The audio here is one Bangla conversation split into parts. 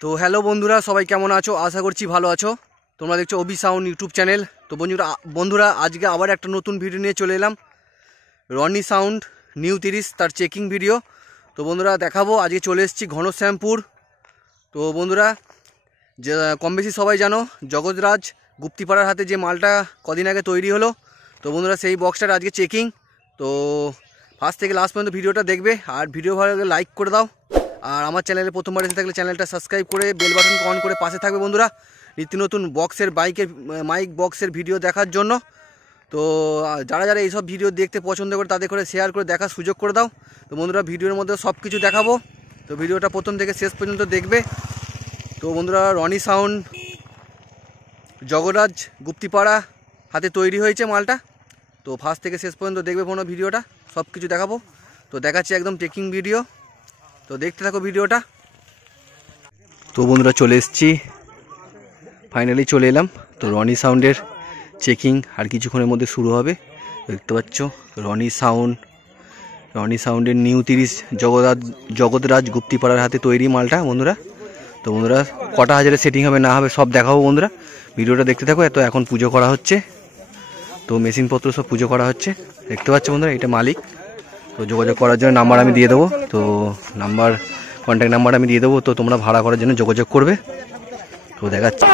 তো হ্যালো বন্ধুরা, সবাই কেমন আছো? আশা করছি ভালো আছো। তোমরা দেখছো অভি সাউন্ড ইউটিউব চ্যানেল। তো বন্ধুরা আজকে আবার একটা নতুন ভিডিও নিয়ে চলে এলাম। রনি সাউন্ড নিউ 30 তার চেকিং ভিডিও। তো বন্ধুরা দেখাবো, আজকে চলে এসেছি ঘনশ্যামপুর। তো বন্ধুরা যে কম বেশি সবাই জানো, জগৎরাজ গুপ্তিপাড়ার হাতে যে মালটা কদিন আগে তৈরি হলো, তো বন্ধুরা সেই বক্সটার আজকে চেকিং। তো ফার্স্ট থেকে লাস্ট পর্যন্ত ভিডিওটা দেখবে, আর ভিডিও ভালো লাগলে লাইক করে দাও। আর আমার চ্যানেলে প্রথমবার এসে থাকলে চ্যানেলটা সাবস্ক্রাইব করে বেল বাটনকে অন করে পাশে থাকবে বন্ধুরা, নিত্য নতুন বক্সের মাইক বক্সের ভিডিও দেখার জন্য। তো যারা যারা এইসব ভিডিও দেখতে পছন্দ করে তাদের করে শেয়ার করে দেখার সুযোগ করে দাও। তো বন্ধুরা ভিডিওর মধ্যে সব কিছু দেখাবো, তো ভিডিওটা প্রথম থেকে শেষ পর্যন্ত দেখবে। তো বন্ধুরা রনি সাউন্ড জগৎরাজ গুপ্তিপাড়া হাতে তৈরি হয়েছে মালটা। তো ফার্স্ট থেকে শেষ পর্যন্ত দেখবে কোনো ভিডিওটা, সব কিছু দেখাবো। তো দেখাচ্ছি একদম চেকিং ভিডিও, তো দেখতে থাকো ভিডিওটা। তো বন্ধুরা চলে এসেছি, ফাইনালি চলে এলাম। তো রনি সাউন্ডের চেকিং আর কিছুক্ষণের মধ্যে শুরু হবে। দেখতে পাচ্ছ রনি সাউন্ডের নিউ 30 জগৎরাজ গুপ্তিপাড়ার হাতে তৈরি মালটা বন্ধুরা। তো বন্ধুরা কটা হাজারে সেটিং হবে না হবে সব দেখাবো বন্ধুরা, ভিডিওটা দেখতে থাকো। এত এখন পুজো করা হচ্ছে, তো মেশিনপত্র সব পুজো করা হচ্ছে। দেখতে পাচ্ছ বন্ধুরা, এটা মালিক। তো যোগাযোগ করার জন্য নাম্বার আমি দিয়ে দেবো, তো কন্ট্যাক্ট নাম্বার আমি দিয়ে দেবো। তো তোমরা ভাড়া করার জন্য যোগাযোগ করবে। তো দেখাচ্ছি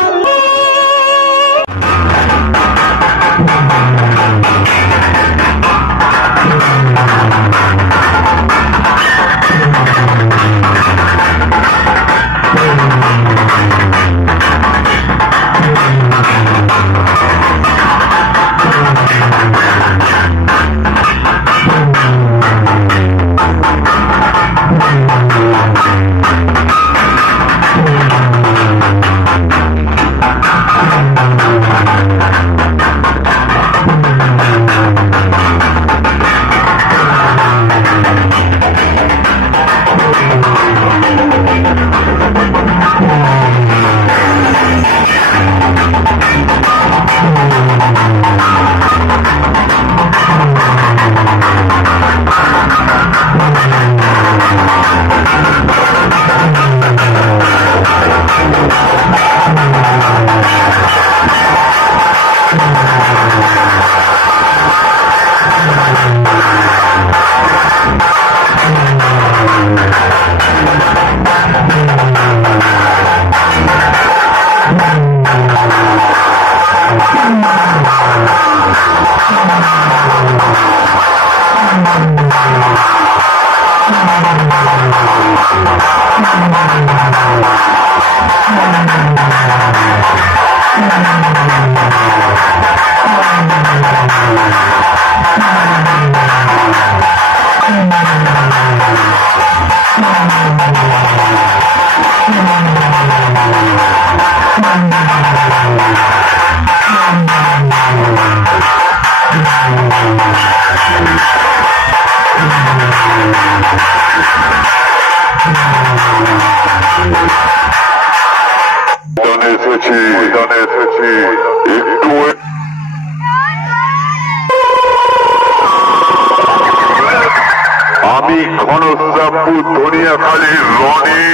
আমি ঘনশ্যামপুর ধনিয়াখালী রনি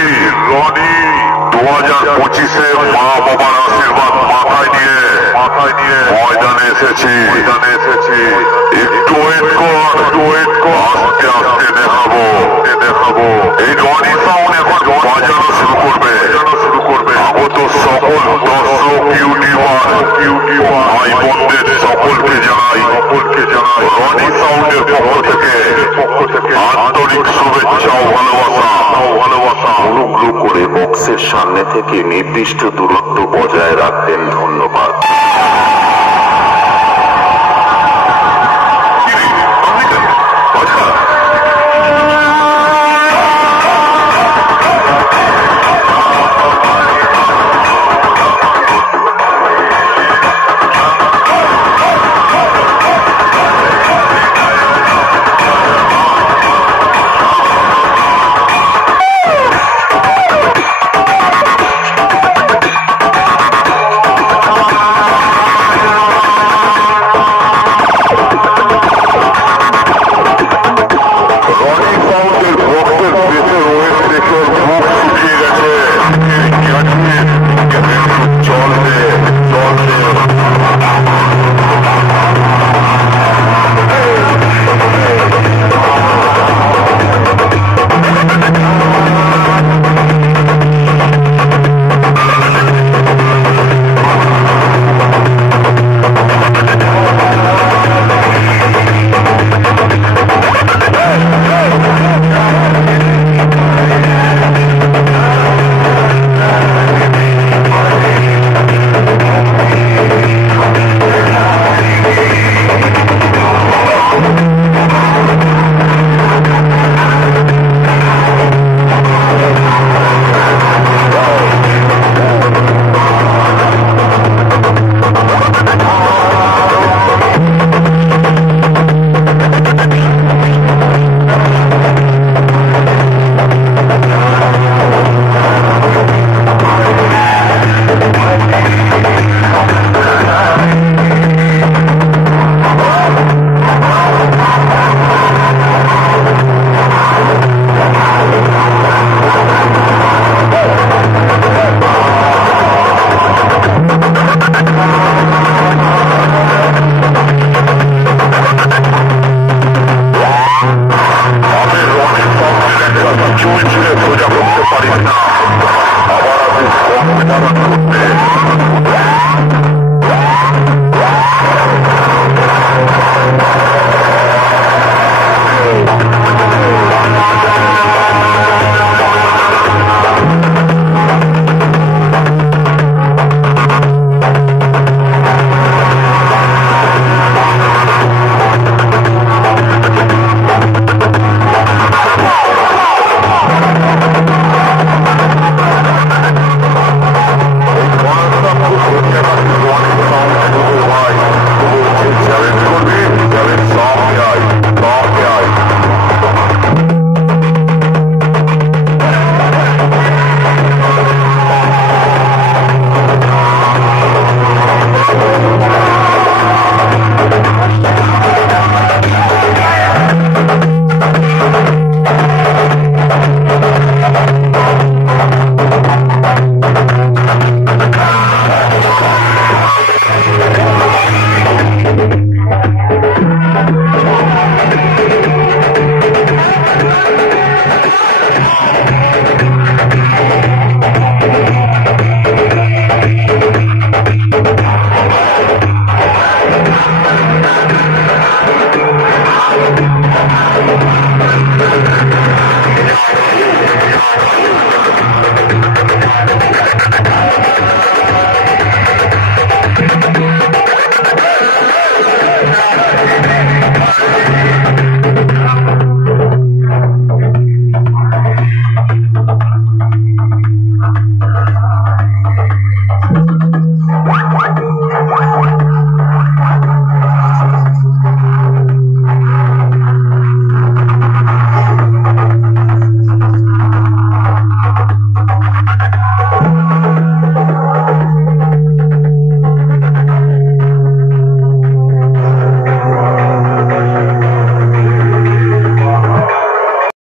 2025-এ মা বাবার আশীর্বাদ মাথায় নিয়ে ময়দানে এসেছি। একটু ওয়েট কর, আস্তে আস্তে দেখাবো। এই রনি সাউন্ড এখন বাজানো শুরু করবে। আগত সকল দর্শক ইউটিউবার ভাই বোনদের সকলকে জানাই রনি সাউন্ডের পক্ষ থেকে আন্তরিক শুভেচ্ছা ও ভালোবাসা। অনুগ্রহ করে বক্সের সামনে থেকে নির্দিষ্ট দূরত্ব বজায় রাখবেন। ধন্যবাদ।